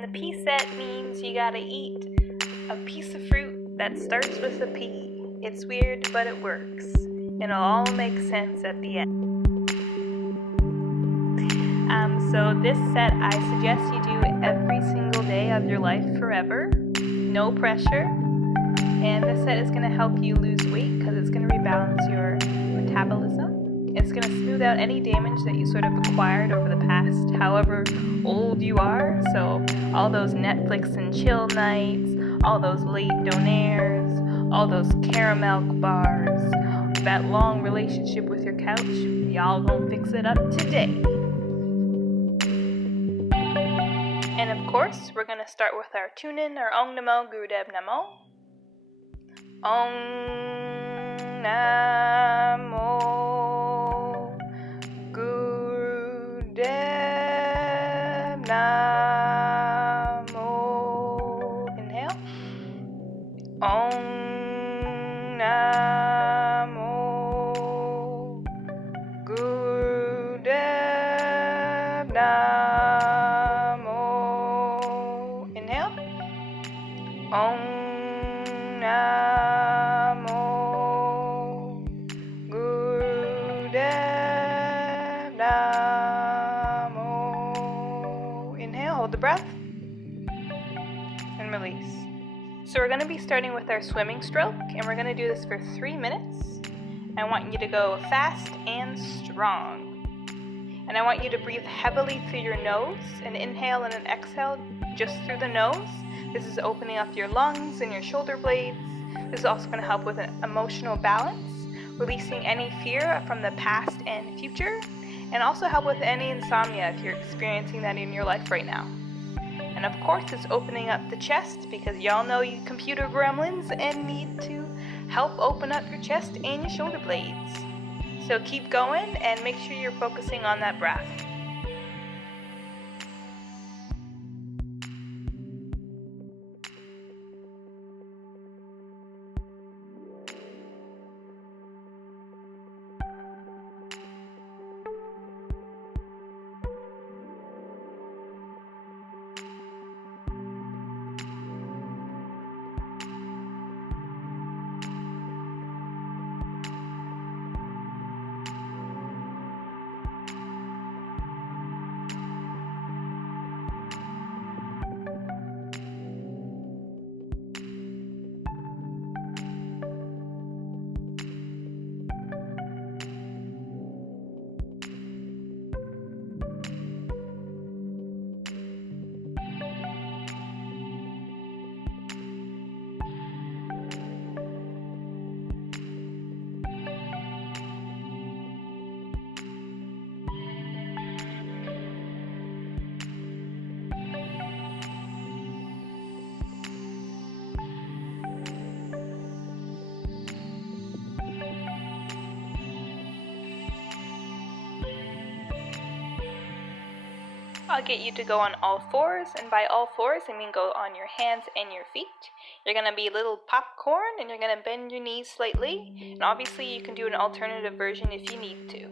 And the P set means you gotta eat a piece of fruit that starts with a P. It's weird, but it works. It'll all make sense at the end. So this set I suggest you do every single day of your life forever. No pressure. And this set is going to help you lose weight because it's going to rebalance your metabolism. It's going to smooth out any damage that you sort of acquired over the past however old you are. So all those Netflix and chill nights, all those late donaires, all those caramel bars, that long relationship with your couch, y'all gonna fix it up today. And of course, we're gonna start with our tune-in, our Om Namo Gurudev Namo. Om Namo Gurudev Namo. Inhale. Om Namo Gurudev Namo. Inhale. Om Namo Gurudev Namo. Inhale, hold the breath, and release. So we're going to be starting with our swimming stroke, and we're going to do this for 3 minutes. I want you to go fast and strong. And I want you to breathe heavily through your nose, an inhale and an exhale just through the nose. This is opening up your lungs and your shoulder blades. This is also going to help with an emotional balance, releasing any fear from the past and future, and also help with any insomnia if you're experiencing that in your life right now. And of course, it's opening up the chest because y'all know you computer gremlins and need to help open up your chest and your shoulder blades. So keep going and make sure you're focusing on that breath. I'll get you to go on all fours, and by all fours I mean go on your hands and your feet. You're going to be little popcorn, and you're going to bend your knees slightly, and obviously you can do an alternative version if you need to.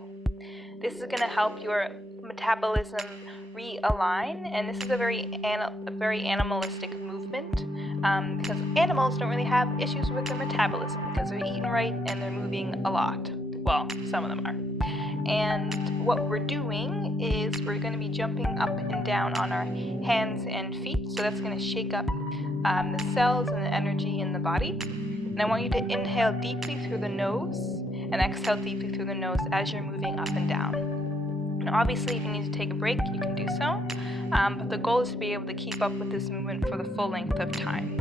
This is going to help your metabolism realign, and this is a very animalistic movement because animals don't really have issues with their metabolism because they're eating right and they're moving a lot. Well, some of them are. And what we're doing is we're going to be jumping up and down on our hands and feet. So that's going to shake up the cells and the energy in the body. And I want you to inhale deeply through the nose and exhale deeply through the nose as you're moving up and down. And obviously, if you need to take a break, you can do so. But the goal is to be able to keep up with this movement for the full length of time.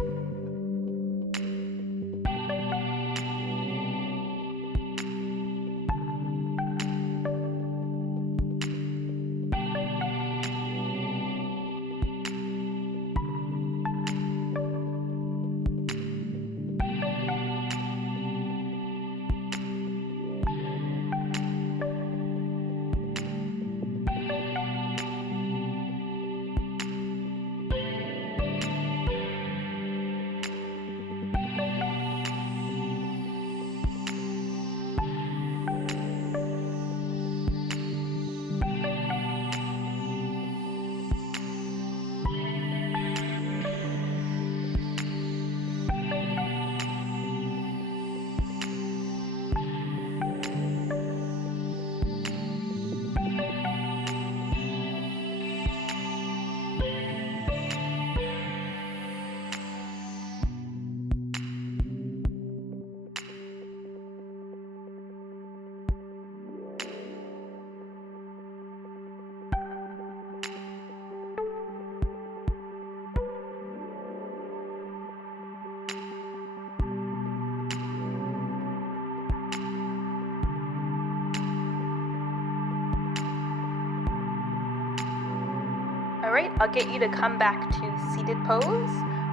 Alright, I'll get you to come back to seated pose.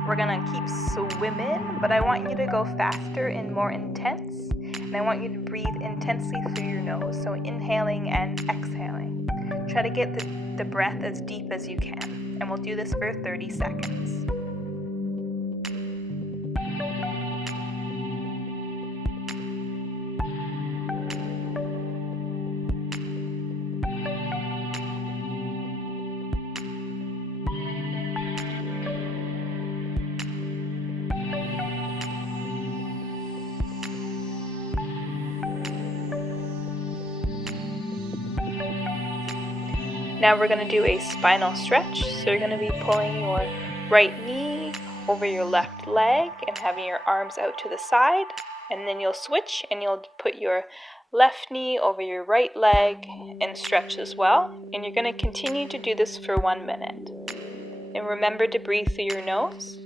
We're gonna keep swimming, but I want you to go faster and more intense. And I want you to breathe intensely through your nose, so inhaling and exhaling. Try to get the breath as deep as you can, and we'll do this for 30 seconds. Now we're going to do a spinal stretch. So you're going to be pulling your right knee over your left leg and having your arms out to the side. And then you'll switch and you'll put your left knee over your right leg and stretch as well. And you're going to continue to do this for 1 minute. And remember to breathe through your nose.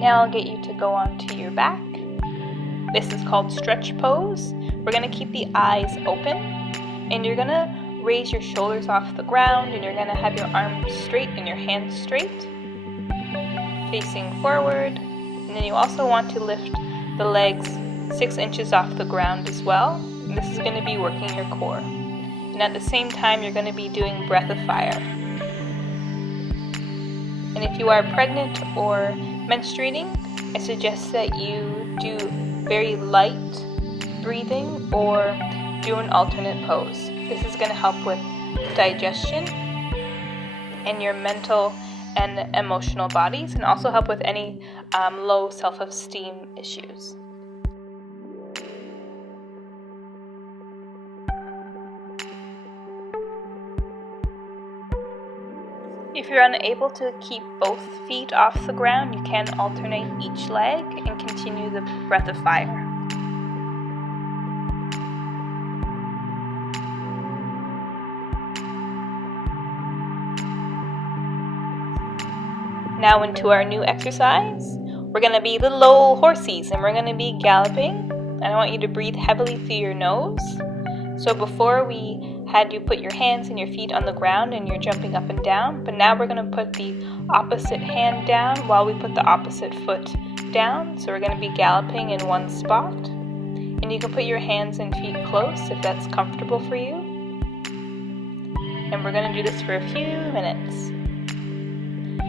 Now I'll get you to go onto your back. This is called stretch pose. We're going to keep the eyes open, and you're going to raise your shoulders off the ground, and you're going to have your arms straight and your hands straight, facing forward. And then you also want to lift the legs 6 inches off the ground as well. And this is going to be working your core. And at the same time, you're going to be doing breath of fire. And if you are pregnant or menstruating, I suggest that you do very light breathing or do an alternate pose. This is going to help with digestion and your mental and emotional bodies, and also help with any low self-esteem issues. If you're unable to keep both feet off the ground, you can alternate each leg and continue the breath of fire. Now into our new exercise. We're going to be little old horsies, and we're going to be galloping. And I want you to breathe heavily through your nose. So before we had you put your hands and your feet on the ground and you're jumping up and down, but now we're going to put the opposite hand down while we put the opposite foot down. So we're going to be galloping in one spot, and you can put your hands and feet close if that's comfortable for you. And we're going to do this for a few minutes.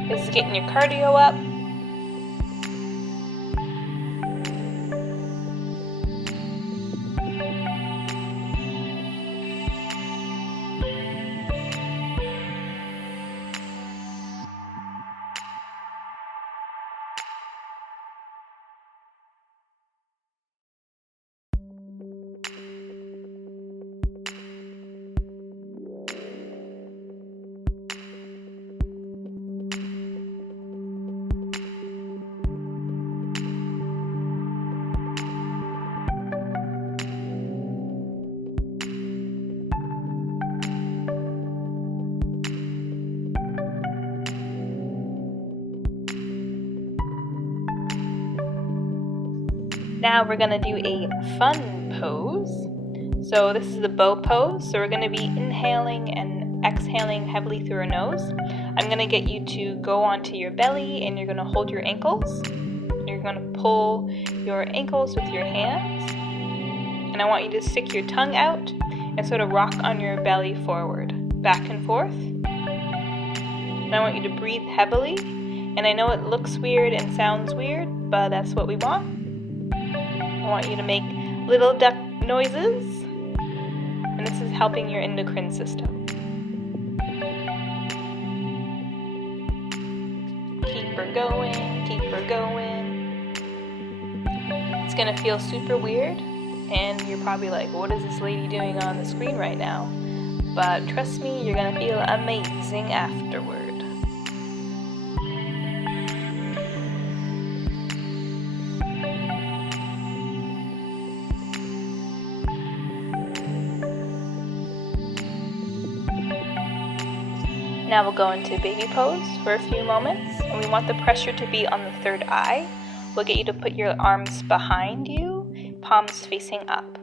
This is getting your cardio up. Now we're going to do a fun pose. So this is the bow pose. So we're going to be inhaling and exhaling heavily through our nose. I'm going to get you to go onto your belly, and you're going to hold your ankles. You're going to pull your ankles with your hands. And I want you to stick your tongue out and sort of rock on your belly forward, back and forth. And I want you to breathe heavily. And I know it looks weird and sounds weird, but that's what we want. I want you to make little duck noises, and this is helping your endocrine system. Keep her going, keep her going. It's gonna feel super weird, and you're probably like, what is this lady doing on the screen right now? But trust me, you're gonna feel amazing afterward. Now we'll go into baby pose for a few moments, and we want the pressure to be on the third eye. We'll get you to put your arms behind you, palms facing up.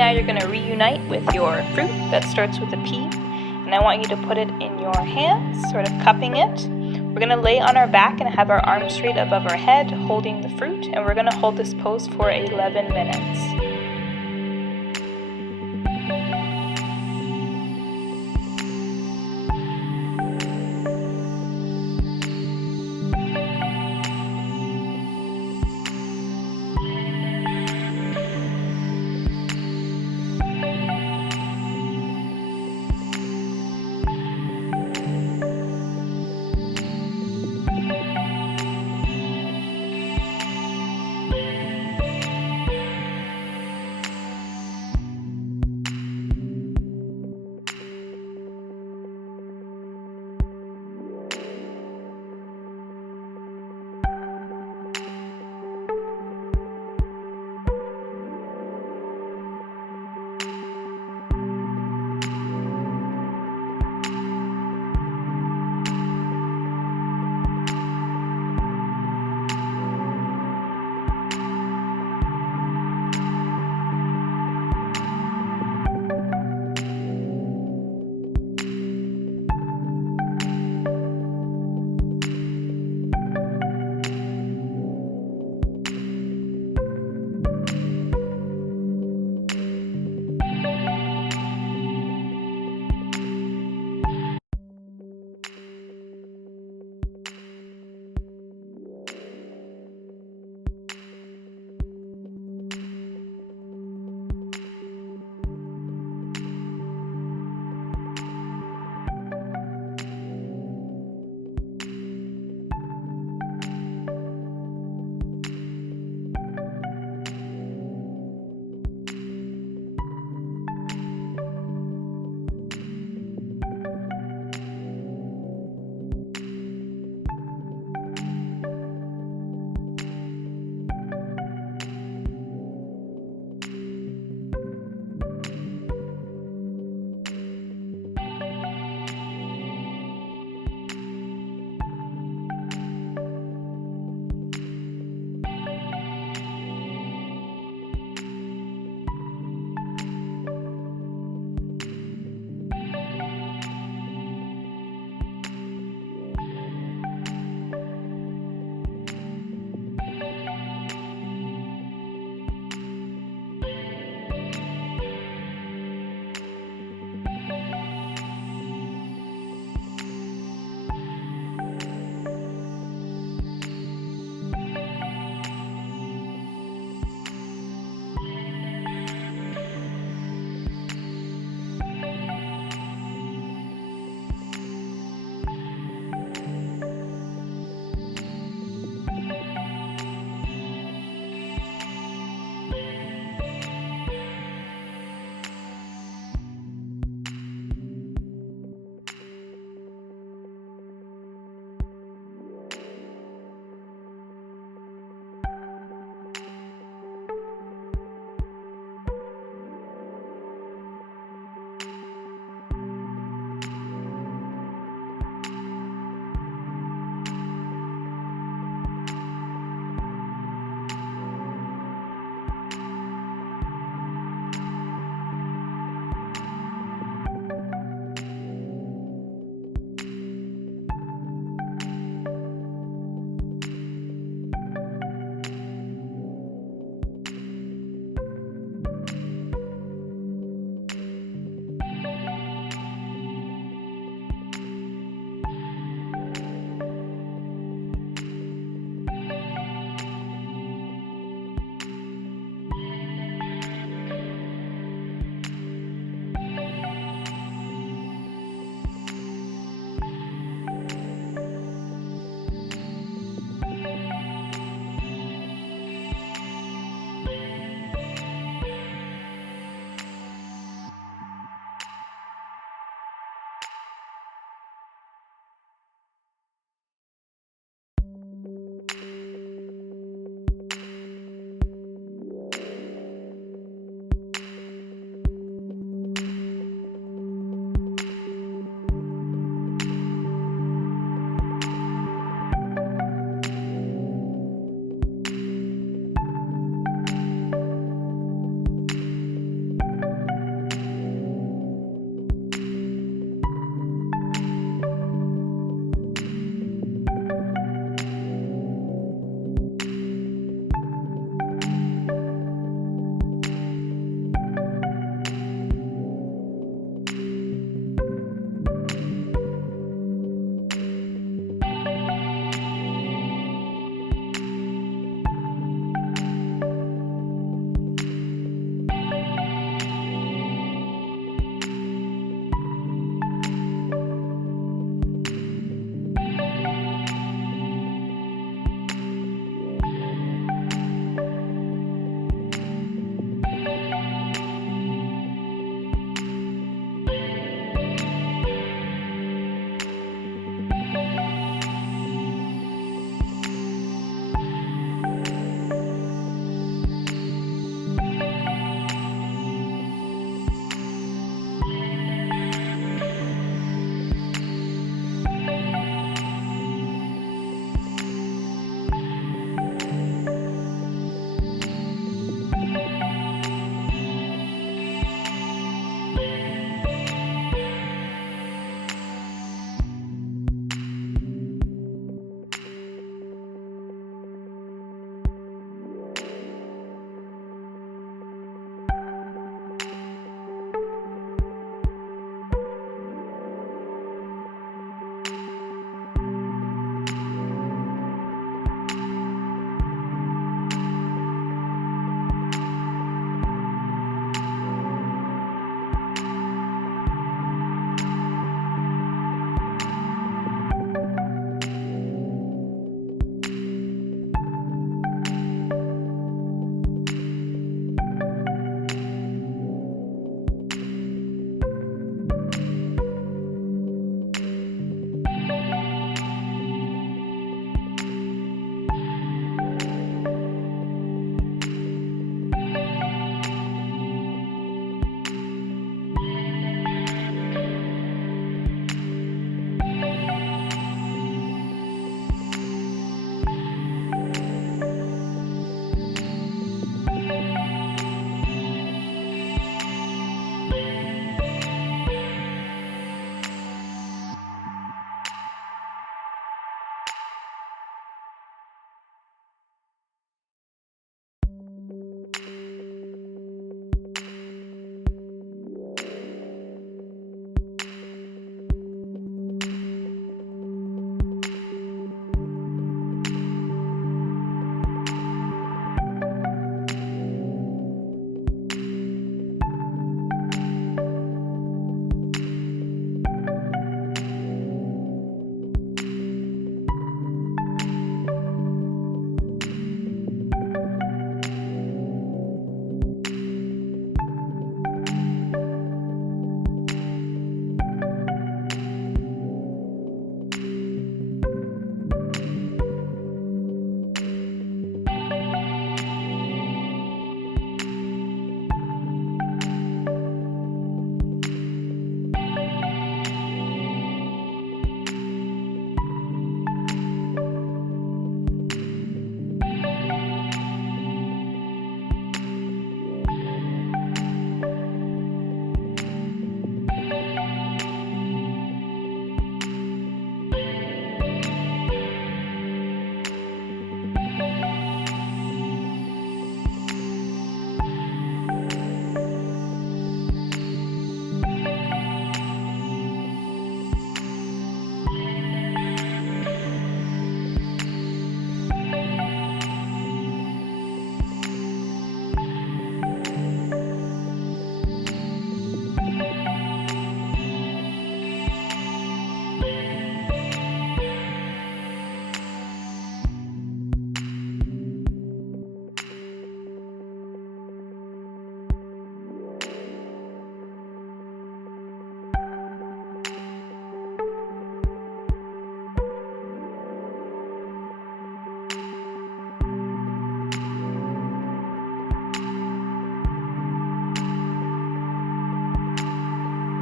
Now you're going to reunite with your fruit that starts with a P, and I want you to put it in your hands, sort of cupping it. We're going to lay on our back and have our arms straight above our head, holding the fruit, and we're going to hold this pose for 11 minutes.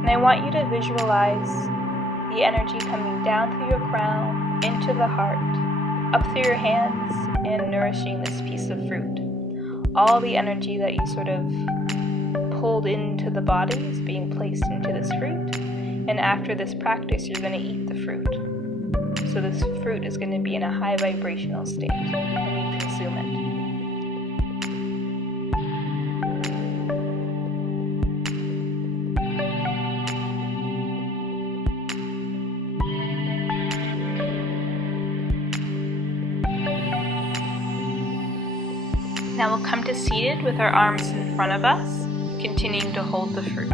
And I want you to visualize the energy coming down through your crown, into the heart, up through your hands, and nourishing this piece of fruit. All the energy that you sort of pulled into the body is being placed into this fruit. And after this practice, you're going to eat the fruit. So this fruit is going to be in a high vibrational state when you consume it. Now we'll come to seated with our arms in front of us, continuing to hold the fruit.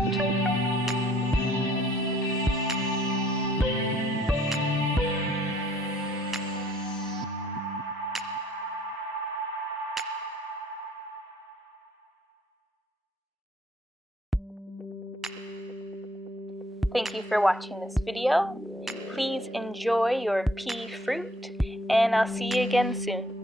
Thank you for watching this video. Please enjoy your pea fruit, and I'll see you again soon.